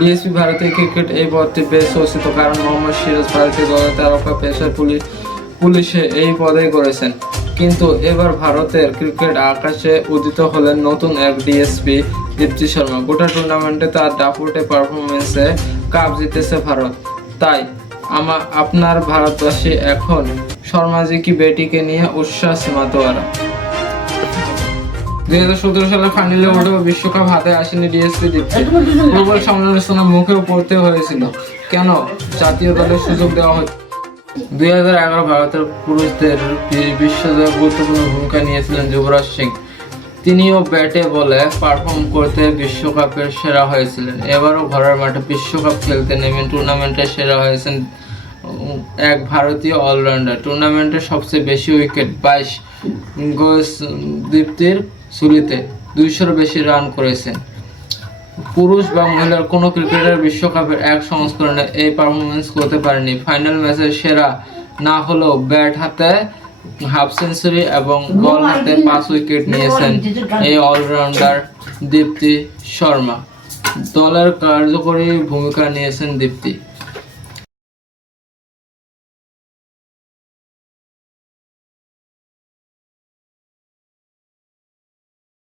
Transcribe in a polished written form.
DSP ভারতীয় cricket এই পদটি বেশ চর্চিত, কারণ মোহাম্মদ সিরাজ ভারতীয় দলের তারকা পেসার পুলিশে এই পদেই করেছেন। কিন্তু এবার ভারতের ক্রিকেট আকাশে উদিত হলেন নতুন এক ডিএসপি দীপ্তি শর্মা। গোটা টুর্নামেন্টে তার দাপুটে পারফরমেন্সে কাপ জিতেছে ভারত। তাই আপনার ভারতবাসী এখন শর্মাজি কি বেটিকে নিয়ে উচ্ছ্বাস মাতোয়ারা। 2017 সালে ফাইনালে উঠেও বিশ্বকাপ হাতে আসেনি ডিএসপি দীপ্তি। প্রবল সমালোচনার মুখেও পড়তে হয়েছিল কেন জাতীয় দলের সুযোগ দেওয়া হচ্ছে। 2011 ভারতের পুরুষদের বিশ্বজয়ে গুরুত্বপূর্ণ ভূমিকা নিয়েছিলেন যুবরাজ সিং। তিনিও ব্যাটে বলে পারফর্ম করতে বিশ্বকাপের সেরা হয়েছিলেন। এবারও ঘরের মাঠে বিশ্বকাপ খেলতে নেমে টুর্নামেন্টে সেরা হয়েছেন এক ভারতীয় অলরাউন্ডার। টুর্নামেন্টের সবচেয়ে বেশি উইকেট 22 গজ দীপ্তির ঝুলিতে 200-এর বেশি রান করেছেন। পুরুষ বা মহিলার কোনো ক্রিকেটার বিশ্বকাপের এক সংস্করণে এই পারফরমেন্স করতে পারেনি। ফাইনাল ম্যাচে সেরা না হলেও ব্যাট হাতে হাফ সেঞ্চুরি এবং বল হাতে 5 উইকেট নিয়েছেন এই অলরাউন্ডার দীপ্তি শর্মা। দলের কার্যকরী ভূমিকা নিয়েছেন দীপ্তি।